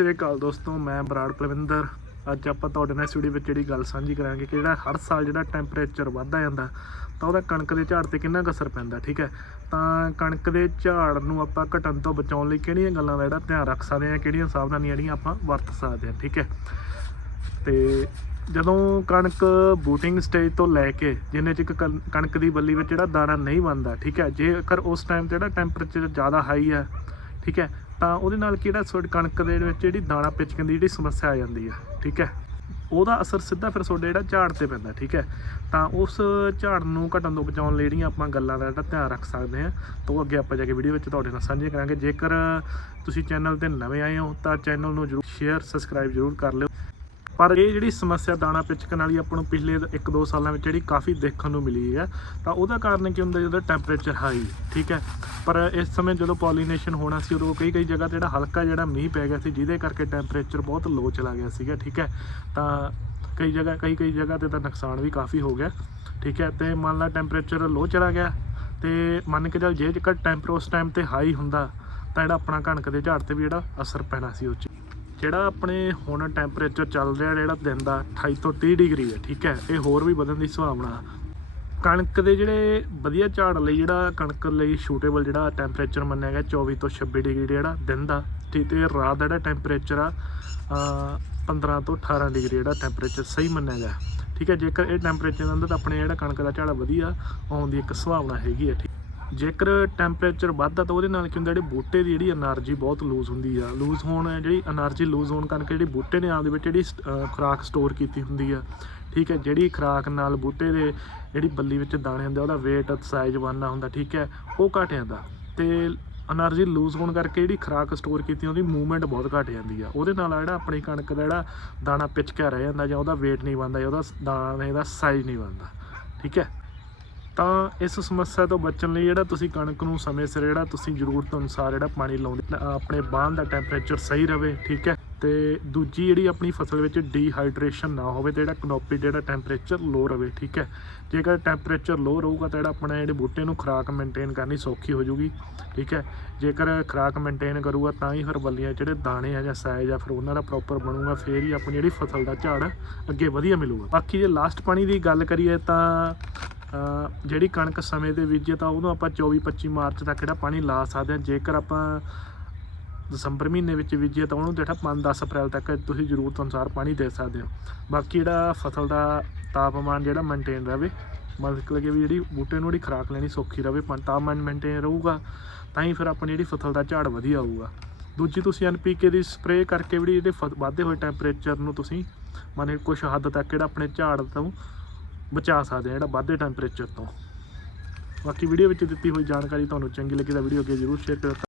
ਸ਼੍ਰੀ ਅਕਾਲ ਦੋਸਤੋ, ਮੈਂ ਬਰਾੜ ਕੁਲਵਿੰਦਰ ਅੱਜ ਆਪਾਂ ਤੁਹਾਡੇ ਨਾਲ ਇਸ ਵੀਡੀਓ ਵਿੱਚ ਜਿਹੜੀ ਗੱਲ ਸਾਂਝੀ ਕਰਾਂਗੇ ਕਿ ਜਿਹੜਾ ਹਰ ਸਾਲ ਜਿਹੜਾ ਟੈਂਪਰੇਚਰ ਵੱਧਦਾ ਜਾਂਦਾ, ਤਾਂ ਉਹਦਾ ਕਣਕ ਦੇ ਝਾੜ ਤੇ ਕਿੰਨਾ ਕੁ ਅਸਰ ਪੈਂਦਾ, ਠੀਕ ਹੈ? ਤਾਂ ਕਣਕ ਦੇ ਝਾੜ ਨੂੰ ਆਪਾਂ ਘਟਣ ਤੋਂ ਬਚਾਉਣ ਲਈ ਕਿਹੜੀਆਂ ਗੱਲਾਂ ਦਾ ਜਿਹੜਾ ਧਿਆਨ ਰੱਖ ਸਕਦੇ ਹਾਂ, ਕਿਹੜੀਆਂ ਸਾਵਧਾਨੀਆਂ ਜਿਹੜੀਆਂ ਆਪਾਂ ਵਰਤ ਸਕਦੇ ਹਾਂ, ਠੀਕ ਹੈ? ਤੇ ਜਦੋਂ ਕਣਕ ਬੂਟਿੰਗ ਸਟੇਜ ਤੋਂ ਲੈ ਕੇ ਜਿੰਨੇ ਚਿਕ ਕਣ- ਕਣਕ ਦੀ ਬੱਲੀ ਵਿੱਚ ਜਿਹੜਾ ਦਾਣਾ ਨਹੀਂ ਬਣਦਾ, ਠੀਕ ਹੈ? ਜੇਕਰ ਉਸ ਟਾਈਮ ਤੇ ਜਿਹੜਾ ਟੈਂਪਰੇਚਰ ਜ਼ਿਆਦਾ ਹਾਈ ਹੈ, ਠੀਕ ਹੈ ਉਹਦੇ ਨਾਲ ਕਿਹੜਾ ਤੁਹਾਡੇ ਕਣਕ ਦੇ ਵਿੱਚ ਜਿਹੜੀ ਦਾਣਾ ਪਿਚਕਣ ਦੀ ਜਿਹੜੀ ਸਮੱਸਿਆ ਆ ਜਾਂਦੀ ਹੈ ਠੀਕ ਹੈ? ਉਹਦਾ ਅਸਰ ਸਿੱਧਾ ਫਿਰ ਤੁਹਾਡੇ ਜਿਹੜਾ ਝਾੜ ਤੇ ਪੈਂਦਾ, ਠੀਕ ਹੈ? ਤਾਂ ਉਸ ਝਾੜ ਨੂੰ ਘਟਣ ਤੋਂ ਬਚਾਉਣ ਲਈ ਜਿਹੜੀਆਂ ਆਪਾਂ ਗੱਲਾਂ ਦਾ ਜਿਹੜਾ ਧਿਆਨ ਰੱਖ ਸਕਦੇ ਹਾਂ, ਤਾਂ ਉਹ ਅੱਗੇ ਆਪਾਂ ਜਾ ਕੇ ਵੀਡੀਓ ਵਿੱਚ ਤੁਹਾਡੇ ਨਾਲ ਸਾਂਝੇ ਕਰਾਂਗੇ। ਜੇਕਰ ਤੁਸੀਂ ਚੈਨਲ ਤੇ ਨਵੇਂ ਆਏ ਹੋ, ਤਾਂ ਚੈਨਲ ਨੂੰ ਜਰੂਰ ਸ਼ੇਅਰ ਸਬਸਕ੍ਰਾਈਬ ਜਰੂਰ ਕਰ ਲਿਓ। ਪਰ ਇਹ ਜਿਹੜੀ ਸਮੱਸਿਆ ਦਾਣਾ ਪਿਚਕਣ ਵਾਲੀ ਆਪਾਂ ਨੂੰ ਪਿਛਲੇ 1-2 ਸਾਲਾਂ ਵਿੱਚ ਜਿਹੜੀ ਕਾਫੀ ਦੇਖਣ ਨੂੰ ਮਿਲੀ ਹੈ, ਤਾਂ ਉਹਦਾ ਕਾਰਨ ਕੀ ਹੁੰਦਾ ਜਦੋਂ ਟੈਂਪਰੇਚਰ ਹਾਈ ਠੀਕ ਹੈ? ਪਰ ਇਸ ਸਮੇਂ ਜਦੋਂ ਪੋਲੀਨੇਸ਼ਨ ਹੋਣਾ ਸੀ, ਉਦੋਂ ਕਈ ਕਈ ਜਗ੍ਹਾ ਤੇ ਜਿਹੜਾ ਹਲਕਾ ਜਿਹੜਾ ਮੀਂਹ ਪੈ ਗਿਆ ਸੀ, ਜਿਹਦੇ ਕਰਕੇ ਟੈਂਪਰੇਚਰ ਬਹੁਤ ਲੋ ਚਲਾ ਗਿਆ ਸੀਗਾ, ਠੀਕ ਹੈ? ਤਾਂ ਕਈ ਜਗ੍ਹਾ, ਕਈ ਕਈ ਜਗ੍ਹਾ ਤੇ ਤਾਂ ਨੁਕਸਾਨ ਵੀ ਕਾਫੀ ਹੋ ਗਿਆ, ਠੀਕ ਹੈ? ਤੇ ਮੰਨ ਲਾ ਟੈਂਪਰੇਚਰ ਲੋ ਚਲਾ ਗਿਆ, ਤੇ ਮੰਨ ਕੇ ਚੱਲ ਜੇ ਜੇਕਰ ਟੈਂਪਰ ਉਸ ਟਾਈਮ ਤੇ ਹਾਈ ਹੁੰਦਾ, ਤਾਂ ਜਿਹੜਾ ਆਪਣਾ ਕਣਕ ਦੇ ਝਾੜ ਤੇ ਵੀ ਜਿਹੜਾ ਅਸਰ ਪੈਣਾ ਸੀ ਉਹ 'ਚ। ਜਿਹੜਾ ਆਪਣੇ ਹੁਣ ਟੈਂਪਰੇਚਰ ਚੱਲ ਰਿਹਾ ਜਿਹੜਾ ਦਿਨ ਦਾ 28 ਤੋਂ 30 ਡਿਗਰੀ ਹੈ, ਠੀਕ ਹੈ, ਇਹ ਹੋਰ ਵੀ ਵਧਣ ਦੀ ਸੰਭਾਵਨਾ ਕਣਕ ਦੇ ਜਿਹੜੇ ਵਧੀਆ ਝਾੜ ਲਈ ਜਿਹੜਾ ਕਣਕ ਲਈ ਸੂਟੇਬਲ ਜਿਹੜਾ ਟੈਂਪਰੇਚਰ ਮੰਨਿਆ ਗਿਆ 24 ਤੋਂ 26 ਡਿਗਰੀ ਜਿਹੜਾ ਦਿਨ ਦਾ ਤੇ ਤੇ ਰਾਤ ਦਾ ਜਿਹੜਾ ਟੈਂਪਰੇਚਰ ਆ, ਅਹ 15 ਤੋਂ 18 ਡਿਗਰੀ ਜਿਹੜਾ ਟੈਂਪਰੇਚਰ ਸਹੀ ਮੰਨਿਆ ਗਿਆ, ਠੀਕ ਹੈ, ਜੇਕਰ ਇਹ ਟੈਂਪਰੇਚਰ ਅੰਦਰ ਤਾਂ ਆਪਣੇ ਜਿਹੜਾ ਕਣਕ ਦਾ ਝਾੜ ਵਧੀਆ ਆਉਣ ਦੀ ਇੱਕ ਸੰਭਾਵਨਾ ਹੈਗੀ ਹੈ, ਠੀਕ ਜੇਕਰ ਟੈਂਪਰੇਚਰ ਵੱਧਦਾ ਤਾਂ ਉਹਦੇ ਨਾਲ ਕੀ ਹੁੰਦਾ, ਜਿਹੜੇ ਬੂਟੇ ਦੀ ਜਿਹੜੀ એનર્ਜੀ ਬਹੁਤ ਲੂਜ਼ ਹੁੰਦੀ ਆ। ਲੂਜ਼ ਹੋਣ, ਜਿਹੜੀ એનર્ਜੀ ਲੂਜ਼ ਹੋਣ ਕਰਕੇ ਜਿਹੜੇ ਬੂਟੇ ਨੇ ਆਪ ਦੇ ਵਿੱਚ ਜਿਹੜੀ ਖੁਰਾਕ ਸਟੋਰ ਕੀਤੀ ਹੁੰਦੀ ਆ। ਠੀਕ ਹੈ, ਜਿਹੜੀ ਖੁਰਾਕ ਨਾਲ ਬੂਟੇ ਦੇ ਜਿਹੜੀ ਬੱਲੀ ਵਿੱਚ ਦਾਣੇ ਹੁੰਦੇ ਉਹਦਾ weight ਸਾਈਜ਼ ਬਣਨਾ ਹੁੰਦਾ, ਠੀਕ ਹੈ, ਉਹ ਘਟ ਜਾਂਦਾ ਤੇ એનર્ਜੀ ਲੂਜ਼ ਹੋਣ ਕਰਕੇ ਜਿਹੜੀ ਖੁਰਾਕ ਸਟੋਰ ਕੀਤੀ ਹੁੰਦੀ ਮੂਵਮੈਂਟ ਬਹੁਤ ਘਟ ਜਾਂਦੀ ਆ। ਉਹਦੇ ਨਾਲ ਜਿਹੜਾ ਆਪਣੀ ਕਣਕ ਦਾ ਜਿਹੜਾ ਦਾਣਾ ਪਿਚਕਿਆ ਰਹਿ ਜਾਂਦਾ ਜਾਂ ਉਹਦਾ weight ਨਹੀਂ ਬਣਦਾ ਜਾਂ ਉਹਦਾ ਦਾਣਾ ਦਾ ਸਾਈਜ਼ ਨਹੀਂ ਬਣਦਾ। ਠੀਕ ਹੈ। ਤਾਂ ਇਸ ਸਮੱਸਿਆ ਤੋਂ ਬਚਣ ਲਈ ਜਿਹੜਾ ਤੁਸੀਂ ਕਣਕ ਨੂੰ ਸਮੇਂ ਸਿਰ ਜਿਹੜਾ ਤੁਸੀਂ ਜ਼ਰੂਰਤ ਅਨੁਸਾਰ ਜਿਹੜਾ ਪਾਣੀ ਲਾਉਂਦੇ ਆਪਣੇ ਬਾਂਹ ਦਾ ਟੈਂਪਰੇਚਰ ਸਹੀ ਰਵੇ, ਠੀਕ ਹੈ? ਤੇ ਦੂਜੀ ਜਿਹੜੀ ਆਪਣੀ ਫਸਲ ਵਿੱਚ ਡੀਹਾਈਡਰੇਸ਼ਨ ਨਾ ਹੋਵੇ ਤੇ ਜਿਹੜਾ ਕਨੋਪੀ ਜਿਹੜਾ ਟੈਂਪਰੇਚਰ ਲੋ ਰਵੇ, ਠੀਕ ਹੈ? ਜੇਕਰ ਟੈਂਪਰੇਚਰ ਲੋ ਰਹੂਗਾ ਤਾਂ ਜਿਹੜਾ ਆਪਣਾ ਜਿਹੜੇ ਬੂਟੇ ਨੂੰ ਖੁਰਾਕ ਮੇਨਟੇਨ ਕਰਨੀ ਸੌਖੀ ਹੋ ਜਾਊਗੀ ਠੀਕ ਹੈ? ਜੇਕਰ ਖੁਰਾਕ ਮੇਨਟੇਨ ਕਰੂਗਾ ਤਾਂ ਹੀ ਫਿਰ ਬੱਲੀਆਂ 'ਚ ਜਿਹੜੇ ਦਾਣੇ ਆ ਜਾਂ ਸਾਈਜ਼ ਆ, ਫਿਰ ਉਹਨਾਂ ਦਾ ਪ੍ਰੋਪਰ ਬਣੂਗਾ, ਫੇਰ ਹੀ ਆਪਣੀ ਜਿਹੜੀ ਫਸਲ ਦਾ ਝਾੜ ਅੱਗੇ ਵਧੀਆ ਮਿਲੂਗਾ। ਬਾਕੀ ਜੇ ਲਾਸਟ ਪਾਣੀ ਦੀ ਗੱਲ ਕਰੀਏ ਤਾਂ ਜਿਹੜੀ ਕਣਕ ਸਮੇਂ ਦੇ ਬੀਜੇ ਤਾਂ ਉਹਨੂੰ ਆਪਾਂ 24 25 ਮਾਰਚ ਤੱਕ ਜਿਹੜਾ ਪਾਣੀ ਲਾ ਸਕਦੇ ਹਾਂ ਜੇਕਰ ਆਪਾਂ ਦਸੰਬਰ ਮਹੀਨੇ ਵਿੱਚ ਬੀਜੀਏ, ਤਾਂ ਉਹਨੂੰ ਜਿਹੜਾ 5-10 ਅਪ੍ਰੈਲ ਤੱਕ ਤੁਸੀਂ ਜ਼ਰੂਰਤ ਅਨੁਸਾਰ ਪਾਣੀ ਦੇ ਸਕਦੇ ਹੋ। ਬਾਕੀ ਜਿਹੜਾ ਫਸਲ ਦਾ ਤਾਪਮਾਨ ਜਿਹੜਾ ਮੇਨਟੇਨ ਰਹੇ ਮਤਲਬ ਕਿ ਵੀ ਜਿਹੜੀ ਬੂਟੇ ਨੂੰ ਜਿਹੜੀ ਖੁਰਾਕ ਲੈਣੀ ਸੌਖੀ ਰਹੇ ਤਾਪਮਾਨ ਮੇਨਟੇਨ ਰਹੂਗਾ, ਤਾਂ ਹੀ ਫਿਰ ਆਪਣੀ ਜਿਹੜੀ ਫਸਲ ਦਾ ਝਾੜ ਵਧੀਆ ਆਊਗਾ ਦੂਜੀ ਤੁਸੀਂ ਐਨਪੀਕੇ ਦੀ ਸਪਰੇਅ ਕਰਕੇ ਵੀ ਜਿਹੜੇ ਫ- ਵਾਧੇ ਹੋਏ ਟੈਂਪਰੇਚਰ ਨੂੰ ਤੁਸੀਂ, ਮਾਨੇ ਕੁਝ ਹੱਦ ਤੱਕ ਜਿਹੜਾ ਆਪਣੇ ਝਾੜ ਤੋਂ ਬਚਾ ਸਕਦੇ ਆ ਜਿਹੜਾ ਵਾਧੇ ਟੈਂਪਰੇਚਰ ਤੋਂ। ਬਾਕੀ ਵੀਡੀਓ ਵਿੱਚ ਦਿੱਤੀ ਹੋਈ ਜਾਣਕਾਰੀ ਤੁਹਾਨੂੰ ਚੰਗੀ ਲੱਗੀ ਤਾਂ ਵੀਡੀਓ ਅੱਗੇ ਜ਼ਰੂਰ ਸ਼ੇਅਰ ਕਰੋ